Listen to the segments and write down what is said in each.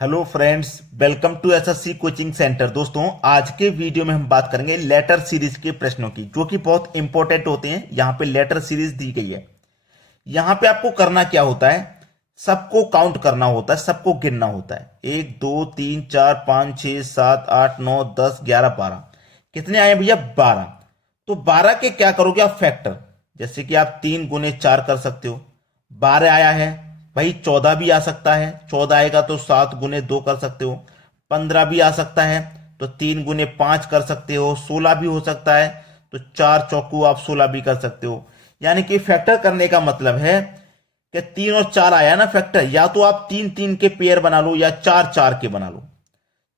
Hello friends, welcome to SSC coaching centre. दोस्तों, आज के वीडियो में हम बात करेंगे लेटर सीरीज के प्रश्नों की, जो कि बहुत इंपॉर्टेंट होते हैं। यहाँ पे लेटर सीरीज दी गई है। यहाँ पे आपको करना क्या होता है, सबको काउंट करना होता है, सबको गिनना होता है। 1 2 3 4 5 6 7 8 9 10 11 12। कितने आए भैया? 12। तो 12 के क्या करोगे आप? फैक्टर। जैसे कि आप 3 गुने 4 कर सकते हो। 12 आया है भाई, 14 भी आ सकता है। 14 आएगा तो 7 गुने 2 कर सकते हो। 15 भी आ सकता है तो 3 गुने 5 कर सकते हो। 16 भी हो सकता है तो 4 चौकू आप 16 भी कर सकते हो। यानी कि फैक्टर करने का मतलब है कि 3 और 4 आया ना फैक्टर, या तो आप 3 3 के पेयर बना लो या 4 4 के बना लो।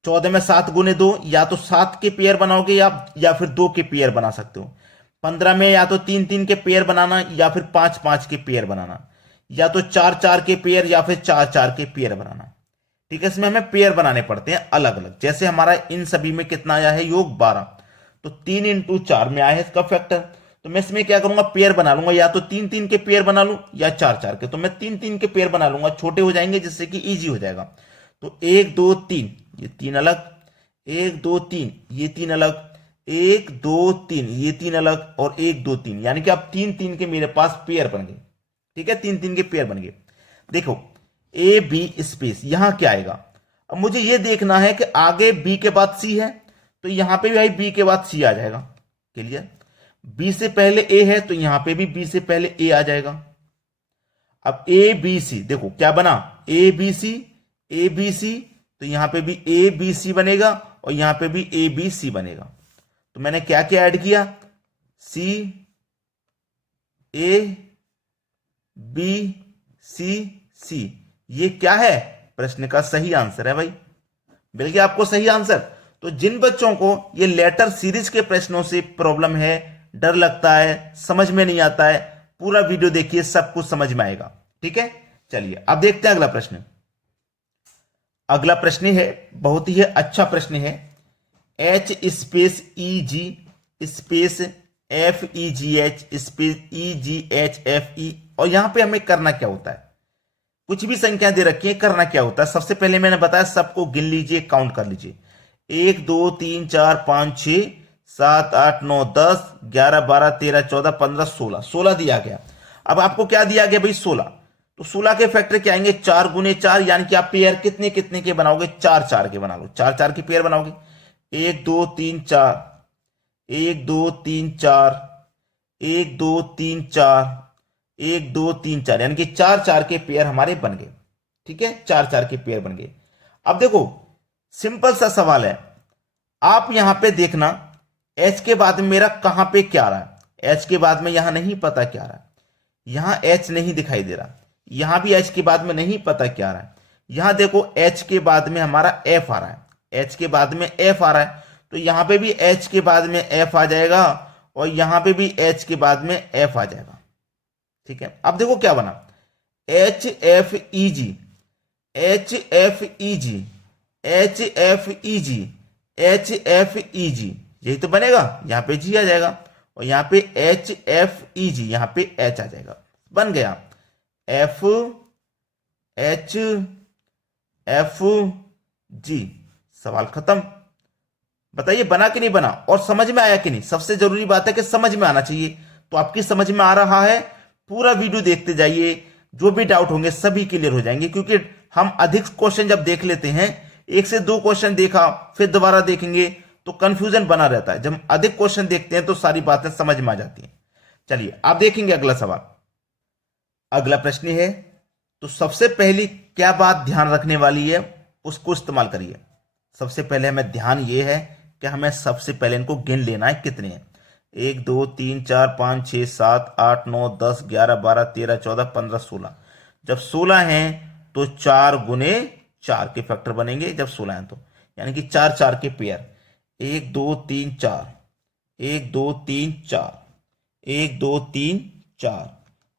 14 में 7 गुने 2, या तो 7 के पेयर बनाओगे या फिर 2 के पेयर बना सकते हो। 15 में या तो 3 3 के पेयर बनाना या फिर 5 5 के पेयर बनाना, या तो 4 4 के पेयर या फिर 4 4 के पेयर बनाना। ठीक है, इसमें हमें पेयर बनाने पड़ते हैं अलग अलग। जैसे हमारा इन सभी में कितना आया है? योग 12। तो 3 × 4 में आया है इसका फैक्टर। तो मैं इसमें क्या करूंगा? पेयर बना लूंगा, या तो 3 3 के पेयर बना लूं या 4 4 के। तो मैं 3 3 के पेयर बना लूंगा, छोटे हो जाएंगे जिससे कि इजी हो जाएगा। तो 1 2 3, ये 3 अलग। 1 2 3, ये 3 अलग। 1 2 3, ये 3 अलग। और 1 2 3, यानी कि अब 3 3 के मेरे पास पेयर बन गए। ठीक है, 3 3 के पेयर बन गए। देखो, ए बी स्पेस, यहां क्या आएगा? अब मुझे यह देखना है कि आगे बी के बाद सी है, तो यहां पे भी भाई बी के बाद सी आ जाएगा। क्लियर? बी से पहले ए है तो यहां पे भी बी से पहले ए आ जाएगा। अब ए बी सी, देखो क्या बना? A B C, A B C. तो यहां पे भी ए बी सी बनेगा और यहां पे भी ए बी सी बनेगा। तो मैंने क्या क्या ऐड किया? सी, ए, बी, सी, सी। ये क्या है? प्रश्न का सही आंसर है भाई। मिल गया आपको सही आंसर। तो जिन बच्चों को ये लेटर सीरीज के प्रश्नों से प्रॉब्लम है, डर लगता है, समझ में नहीं आता है, पूरा वीडियो देखिए, सब कुछ समझ में आएगा। ठीक है, चलिए अब देखते हैं अगला प्रश्न। अगला प्रश्न है, बहुत ही अच्छा प्रश्न है। H space E G space F E G H space E G H F E. और यहां पे हमें करना क्या होता है? कुछ भी संख्या दे रखी है, करना क्या होता है? सबसे पहले मैंने बताया सबको गिन लीजिए, काउंट कर लीजिए। 1 2 3 4 5 6 7 8 9 10 11 12 13 14 15 16, 16 दिया गया। अब आपको क्या दिया गया भाई? 16। तो 16 के फैक्टर क्या आएंगे? 4 गुने 4, यानी कि आप पेयर कितने कितने के बनाओगे? 4 4 के बना लो। 4 4 के पेयर बनाओगे। 1 2 3 4, 1 2 3 4, 1 2 3 4, 1 2 3 4, यानी कि 4 4 के पेयर हमारे बन गए। ठीक है, 4 4 के पेयर बन गए। अब देखो, सिंपल सा सवाल है। आप यहां पे देखना, एच के बाद में मेरा कहां पे क्या आ रहा है? एच के बाद में यहां नहीं पता क्या आ रहा है। यहां एच नहीं दिखाई दे रहा। यहां भी एच के बाद में नहीं पता क्या आ रहा है। यहां देखो, एच के बाद में हमारा एफ आ रहा है। एच के बाद में एफ आ रहा है, तो यहां पे भी एच के बाद में एफ आ जाएगा और यहां पे भी एच के बाद में एफ आ जाएगा। ठीक है, अब देखो क्या बना? H F E G, H F E G, H F E G, H F E जी। यही तो बनेगा। यहां पे जी आ जाएगा और यहां पे एच एफ ई जी, यहां पे एच आ जाएगा। बन गया एफ एच एफ जी। सवाल खत्म। बताइए बना कि नहीं बना और समझ में आया कि नहीं? सबसे जरूरी बात है कि समझ में आना चाहिए। तो आपकी समझ में आ रहा है? पूरा वीडियो देखते जाइए, जो भी डाउट होंगे सभी क्लियर हो जाएंगे। क्योंकि हम अधिक क्वेश्चन जब देख लेते हैं, 1 से 2 क्वेश्चन देखा फिर दोबारा देखेंगे तो कंफ्यूजन बना रहता है। जब अधिक क्वेश्चन देखते हैं तो सारी बातें समझ में आ जाती हैं। चलिए आप देखेंगे अगला सवाल। अगला प्रश्न है, तो सबसे पहली क्या बात ध्यान रखने वाली है उसको इस्तेमाल करिए। सबसे पहले हमें ध्यान ये है कि हमें सबसे पहले इनको गिन लेना है कितने हैं। 1 2 3 4 5 6 7 8 9 10 11 12 13 14 15 16। जब 16 हैं तो 4 गुने 4 के फैक्टर बनेंगे। जब 16 हैं तो यानी कि 4 4 के पेयर। 1 2 3 4, 1 2 3 4, 1 2 3 4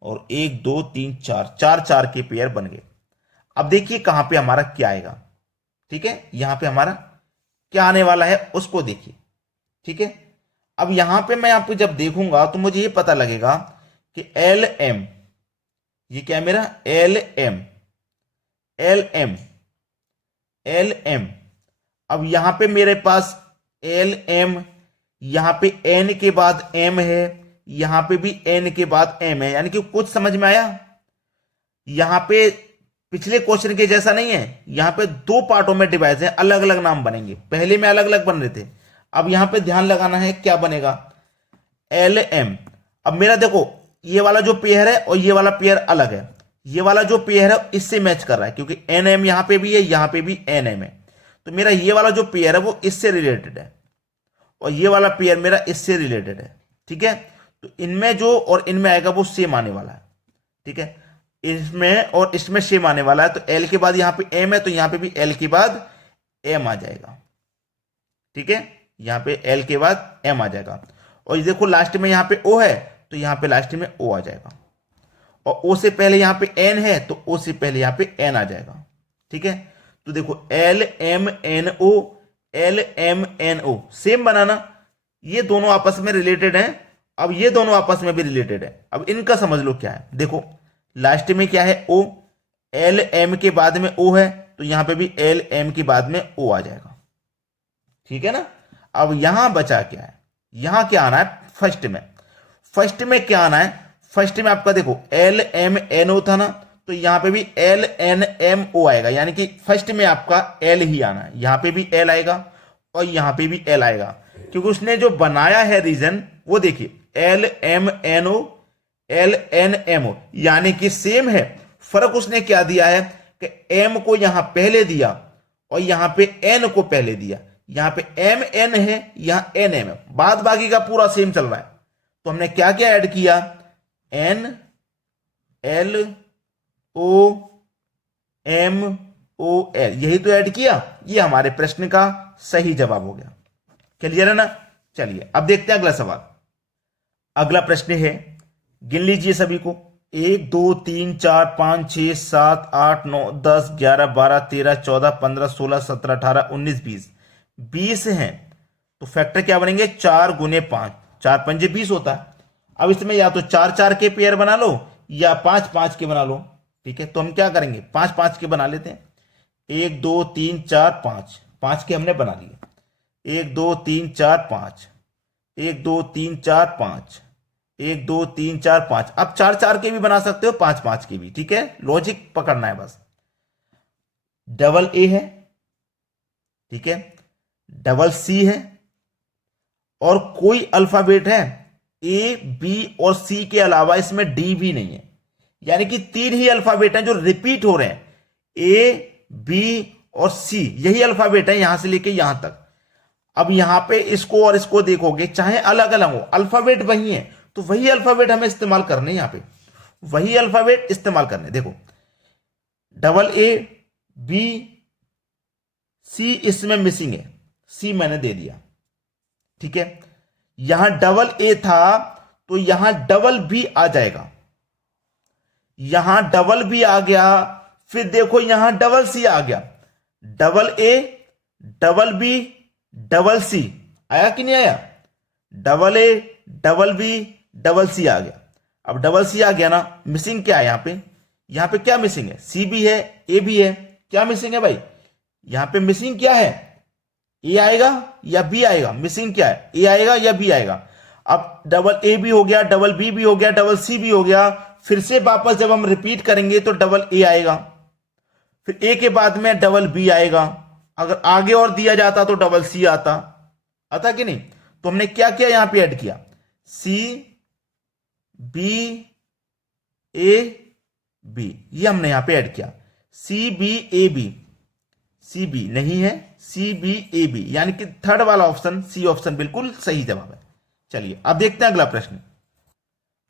और 1 2 3 4, 4 4 के पेयर बन गए। अब देखिए कहां पे हमारा क्या आएगा। ठीक है, यहां पे हमारा क्या आने वाला है उसको देखिए। ठीक है, अब यहां पे मैं आपको जब देखूंगा तो मुझे ये पता लगेगा कि एल एम, ये क्या है मेरा? L M, L M L M. अब यहां पे मेरे पास एल एम, यहां पे एन के बाद एम है, यहां पे भी एन के बाद एम है, यानी कि कुछ समझ में आया। यहां पे पिछले क्वेश्चन के जैसा नहीं है, यहां पे दो पार्टों में डिवाइड है, अलग अलग नाम बनेंगे, पहले में अलग अलग बन रहे थे। अब यहां पे ध्यान लगाना है क्या बनेगा, एल एम। अब मेरा देखो ये वाला जो पेयर है और ये वाला पेयर अलग है, ये वाला जो पेयर है इससे मैच कर रहा है क्योंकि एन एम यहां पे भी है, यहां पे भी एन एम है, तो मेरा ये वाला जो पेयर है वो इससे रिलेटेड है और ये वाला पेयर मेरा इससे रिलेटेड है। ठीक है, तो इनमें जो और इनमें आएगा वो सेम आने वाला है। ठीक है, इसमें और इसमें सेम आने वाला है, तो एल के बाद यहां पे एम है तो यहां पे भी एल के बाद एम आ जाएगा। ठीक है, यहां पे एल के बाद एम आ जाएगा और ये देखो लास्ट में यहां पे ओ है तो यहां पे लास्ट में ओ आ जाएगा और ओ से पहले यहां पे एन है तो ओ से पहले यहां पे एन आ जाएगा। ठीक है, तो देखो L M N O, L M N O same बनाना, ये दोनों आपस में रिलेटेड हैं। अब ये दोनों आपस में भी रिलेटेड है, अब इनका समझ लो क्या है। देखो लास्ट में क्या है ओ, एल एम के बाद में ओ है तो यहां पे भी एल एम के बाद में ओ आ जाएगा। ठीक है ना, अब यहां बचा क्या है, यहां क्या आना है फर्स्ट में, फर्स्ट में क्या आना है, फर्स्ट में आपका देखो एल एम एन ओ था ना, तो यहां पे भी एल एन एम ओ आएगा, यानी कि फर्स्ट में आपका एल ही आना है, यहां पे भी एल आएगा और यहां पे भी एल आएगा क्योंकि उसने जो बनाया है रीजन वो देखिए L M N O, L N M O, यानी कि सेम है। फर्क उसने क्या दिया है कि एम को यहां पहले दिया और यहां पे एन को पहले दिया, यहां पे एम एन है यहां एन एम है, बाद बाकी का पूरा सेम चल रहा है। तो हमने क्या क्या ऐड किया, N L O M O L, यही तो ऐड किया, ये हमारे प्रश्न का सही जवाब हो गया। क्लियर है ना। चलिए अब देखते हैं अगला सवाल। अगला प्रश्न है, गिन लीजिए सभी को, 1 2 3 4 5 6 7 8 9 10 11 12 13 14 15 16 17 18 19 20, 20 हैं तो फैक्टर क्या बनेंगे, 4 गुने 5, 4 पंजे 20 होता है। अब इसमें या तो 4 4 के पेयर बना लो या 5 5 के बना लो। ठीक है, तो हम क्या करेंगे 5 5 के बना लेते हैं। 1 2 3 4 5, 5 के हमने बना लिए। 1 2 3 4 5, 1 2 3 4 5, 1 2 3 4 5। अब 4 4 के भी बना सकते हो, 5 5 के भी। ठीक है, लॉजिक पकड़ना है बस। डबल ए है, ठीक है, डबल सी है और कोई अल्फाबेट है ए बी और सी के अलावा इसमें डी भी नहीं है, यानी कि 3 ही अल्फाबेट हैं जो रिपीट हो रहे हैं, ए बी और सी, यही अल्फाबेट है यहां से लेके यहां तक। अब यहां पे इसको और इसको देखोगे चाहे अलग अलग हो, अल्फाबेट वही है, तो वही अल्फाबेट हमें इस्तेमाल करने, यहां पे वही अल्फाबेट इस्तेमाल करने। देखो डबल ए बी सी इसमें मिसिंग है, सी मैंने दे दिया। ठीक है, यहां डबल ए था तो यहां डबल बी आ जाएगा, यहां डबल बी आ गया, फिर देखो यहां डबल सी आ गया, double A double B double C आया कि नहीं आया, double A double B double C आ गया। अब डबल सी आ गया ना, मिसिंग क्या है यहां पे क्या मिसिंग है, सी भी है ए भी है, क्या मिसिंग है भाई, यहां पे मिसिंग क्या है, ए आएगा या बी आएगा, मिसिंग क्या है, ए आएगा या बी आएगा। अब डबल ए भी हो गया, डबल बी भी हो गया, डबल सी भी हो गया, फिर से वापस जब हम रिपीट करेंगे तो डबल ए आएगा, फिर ए के बाद में डबल बी आएगा, अगर आगे और दिया जाता तो डबल सी आता कि नहीं। तो हमने क्या किया, यहां पे ऐड किया सी बी ए बी, ये हमने यहां पे ऐड किया, C B A B, C B नहीं है, सी बी ए बी, यानी कि थर्ड वाला ऑप्शन सी ऑप्शन बिल्कुल सही जवाब है। चलिए अब देखते हैं अगला प्रश्न।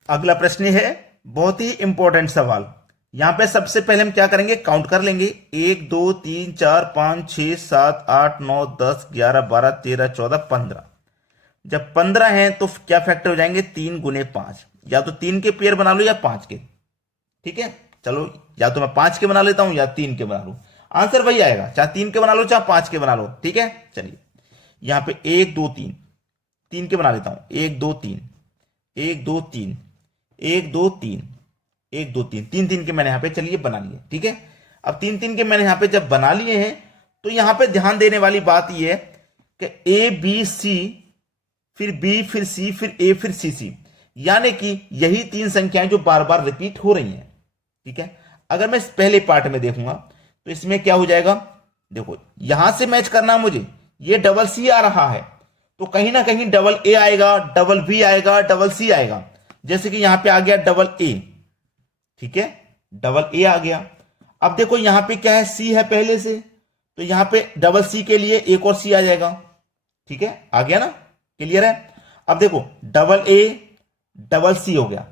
अगला प्रश्न है बहुत ही इंपॉर्टेंट सवाल। यहां पे सबसे पहले हम क्या करेंगे, काउंट कर लेंगे, 1 2 3 4 5 6 7 8 9 10 11 12 13 14 15। जब 15 हैं तो क्या फैक्टर हो जाएंगे, 3 गुने 5, या तो 3 के पेयर बना लो या 5 के। ठीक है, चलो या तो मैं 5 के बना लेता हूं या 3 के बना लूं, आंसर वही आएगा, चाहे 3 के बना लो चाहे 5 के बना लो। ठीक है, चलिए यहां पे 1 2 3, 3 के बना लेता हूं, 1 2 3 1 2 3 1 2 3 1 2 3, 3 3 के मैंने यहां पे चलिए बना लिए। ठीक है, अब 3 3 के मैंने यहां पे जब बना लिए हैं तो यहां पे ध्यान देने वाली बात यह है कि ए बी सी, फिर बी, फिर सी, फिर ए, फिर सी सी, यानी कि यही तीन संख्याएं जो बार बार रिपीट हो रही हैं। ठीक है, अगर मैं इस पहले पार्ट में देखूंगा तो इसमें क्या हो जाएगा, देखो यहां से मैच करना मुझे, ये डबल सी आ रहा है तो कहीं ना कहीं डबल ए आएगा, डबल बी आएगा, डबल सी आएगा। जैसे कि यहां पे आ गया डबल ए, ठीक है, डबल ए आ गया। अब देखो यहां पे क्या है, सी है पहले से, तो यहां पे डबल सी के लिए एक और सी आ जाएगा। ठीक है, आ गया ना, क्लियर है। अब देखो डबल ए डबल सी हो गया,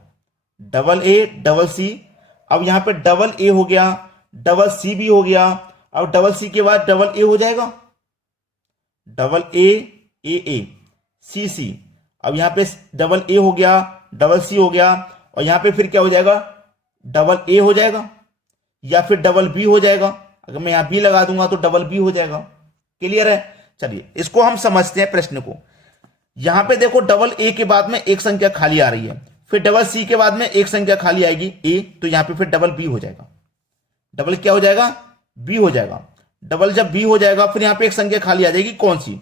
डबल ए डबल सी। अब यहां पे डबल ए हो गया, डबल सी भी हो गया। अब डबल सी के बाद डबल ए हो जाएगा, डबल ए ए ए सी सी। अब यहां पे डबल ए हो गया, डबल सी हो गया, और यहां पे फिर क्या हो जाएगा, डबल ए हो जाएगा या फिर डबल बी हो जाएगा। अगर मैं यहां बी लगा दूंगा तो डबल बी हो जाएगा। क्लियर है, चलिए इसको हम समझते हैं प्रश्न को। यहां पे देखो डबल ए के बाद में एक संख्या खाली आ रही है, फिर डबल सी के बाद में एक संख्या खाली आएगी ए, तो यहां पे फिर डबल बी हो जाएगा, डबल क्या हो जाएगा, बी हो जाएगा। डबल जब बी हो जाएगा फिर यहां पे एक संख्या खाली आ जाएगी, कौन सी,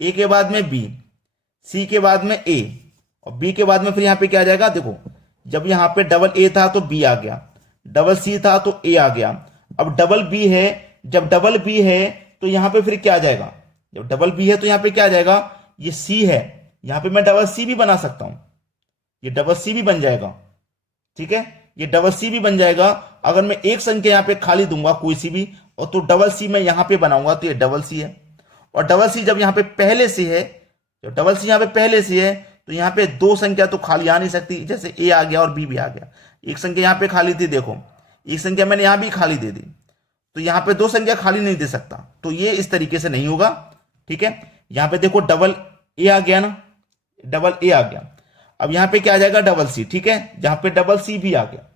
ए के बाद में बी, सी के बाद में ए, और बी के बाद में फिर यहां पे क्या आ जाएगा, देखो जब यहां पे डबल ए था तो बी आ गया, डबल सी था तो ए आ गया। अब डबल बी है, जब डबल बी है तो यहां पे फिर क्या आ जाएगा, जब डबल बी है तो यहां पे क्या आ जाएगा, ये सी है, यहां पे मैं डबल सी भी बना सकता हूं, ये डबल सी भी बन जाएगा। ठीक है, ये डबल सी भी बन जाएगा। अगर मैं एक संख्या यहां पे खाली दूंगा कोई सी भी, और तो डबल सी मैं यहां पे बनाऊंगा तो ये डबल सी है। और डबल सी जब यहां पे पहले से है, जब डबल सी यहां पे पहले से है तो यहां पे दो संख्या तो खाली आ नहीं सकती, जैसे ए आ गया और बी भी आ गया। एक संख्या यहां पे खाली थी, देखो एक संख्या मैंने यहां भी खाली दे दी, तो यहां पे दो संख्या खाली नहीं दे सकता, तो ये इस तरीके से नहीं होगा। ठीक है, यहां पे देखो डबल ए आ गया ना, डबल ए आ गया। अब यहां पे क्या आ जाएगा, डबल सी। ठीक है, जहां पे डबल सी भी आ गया,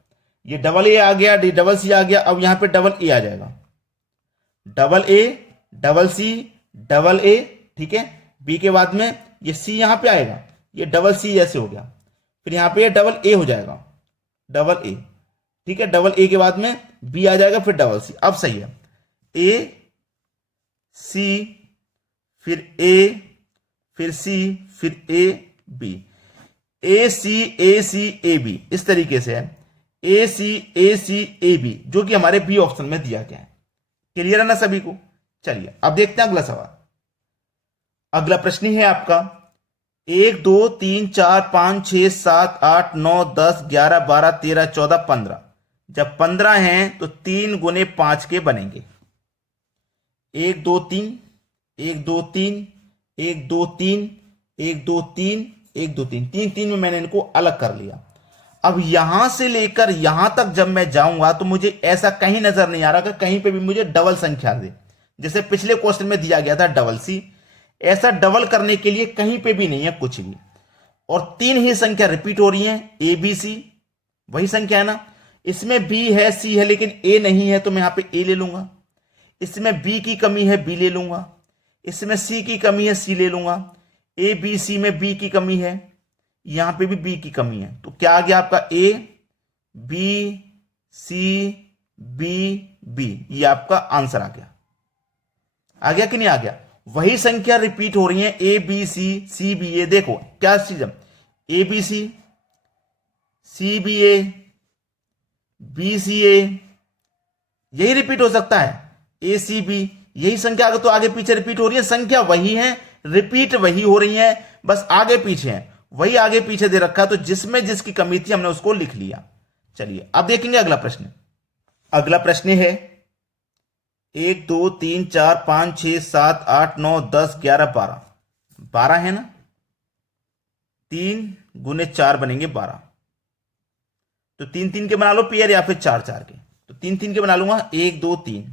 ये डबल ए आ गया, डबल सी आ गया। अब यहां पे डबल ए आ जाएगा, double A double C double A. ठीक है, बी के बाद में ये सी यहां पे आएगा, ये डबल सी ऐसे हो गया, फिर यहां पे ये डबल ए हो जाएगा, डबल ए। ठीक है, डबल ए के बाद में बी आ जाएगा, फिर डबल सी। अब सही है, ए सी, फिर ए, फिर सी, फिर A B, A C A B, इस तरीके से है, ए सी ए बी, जो कि हमारे बी ऑप्शन में दिया गया है। क्लियर है ना सभी को। चलिए अब देखते हैं अगला सवाल। अगला प्रश्न है आपका 1 2 3 4 5 6 7 8 9 10 11 12 13 14 15। जब 15 हैं तो 3 गुने 5 के बनेंगे। 1 2 3 1 2 3 1 2 3 1 2 3 1 2 3 3 3 में मैंने इनको अलग कर लिया। अब यहां से लेकर यहां तक जब मैं जाऊंगा तो मुझे ऐसा कहीं नजर नहीं आ रहा कि कहीं पे भी मुझे डबल संख्या दे, जैसे पिछले क्वेश्चन में दिया गया था डबल सी। ऐसा डबल करने के लिए कहीं पे भी नहीं है कुछ भी, और तीन ही संख्या रिपीट हो रही है, ए बी सी, वही संख्या है ना। इसमें बी है सी है लेकिन ए नहीं है, तो मैं यहां पे ए ले लूंगा। इसमें बी की कमी है, बी ले लूंगा। इसमें सी की कमी है, सी ले लूंगा। ए बी सी में बी की कमी है, यहां पे भी बी की कमी है, तो क्या आ गया आपका A B C B B, ये आपका आंसर आ गया कि नहीं आ गया। वही संख्या रिपीट हो रही है, ए बी सी बी ए। देखो क्या चीज है, A B C B A B C A, यही रिपीट हो सकता है, ए सी बी, यही संख्या अगर तो आगे पीछे रिपीट हो रही है, संख्या वही है, रिपीट वही हो रही है, बस आगे पीछे है, वही आगे पीछे दे रखा है, तो जिसमें जिसकी कमी थी हमने उसको लिख लिया। चलिए अब देखेंगे अगला प्रश्न। अगला प्रश्न है 1 2 3 4 5 6 7 8 9 10 11 12। 12 है ना, 3 गुने 4 बनेंगे 12, तो 3 3 के बना लो पेयर, या फिर 4 4 के, तो 3 3 के बना लूंगा। 1 2 3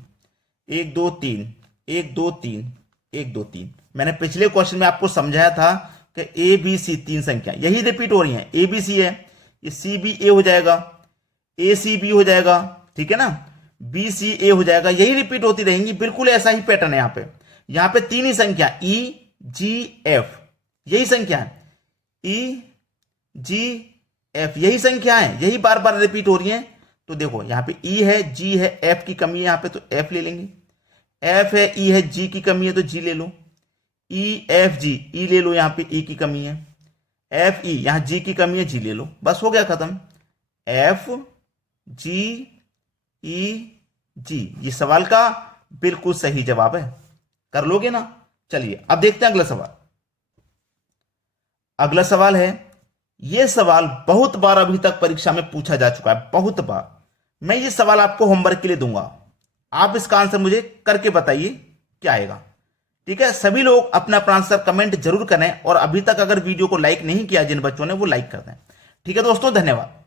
1 2 3 1 2 3 1 2 3। मैंने पिछले क्वेश्चन में आपको समझाया था कि ए बी सी तीन संख्या यही रिपीट हो रही हैं। ए बी सी है, ये सी बी ए हो जाएगा, ए सी बी हो जाएगा, ठीक है ना, बी सी ए हो जाएगा, यही रिपीट होती रहेंगी। बिल्कुल ऐसा ही पैटर्न है यहां पे तीन ही संख्या ई जी एफ, यही संख्या है, ई जी एफ, यही संख्या है, यही बार बार रिपीट हो रही है। तो देखो यहां पे ई है, जी है, एफ की कमी है यहां पे, तो एफ ले लेंगे। एफ है, ई है, जी की कमी है तो जी ले लो, ई एफ जी, ई ले लो, यहां पे ई की कमी है, एफ ई, यहां जी की कमी है, जी ले लो, बस हो गया खत्म। एफ जी ई जी, ये सवाल का बिल्कुल सही जवाब है। कर लोगे ना? चलिए अब देखते हैं अगला सवाल। अगला सवाल है, यह सवाल बहुत बार अभी तक परीक्षा में पूछा जा चुका है, बहुत बार। मैं ये सवाल आपको होमवर्क के लिए दूंगा, आप इसका आंसर मुझे करके बताइए क्या आएगा। ठीक है, सभी लोग अपना अपना आंसर कमेंट जरूर करें, और अभी तक अगर वीडियो को लाइक नहीं किया जिन बच्चों ने, वो लाइक कर दें। ठीक है दोस्तों, धन्यवाद।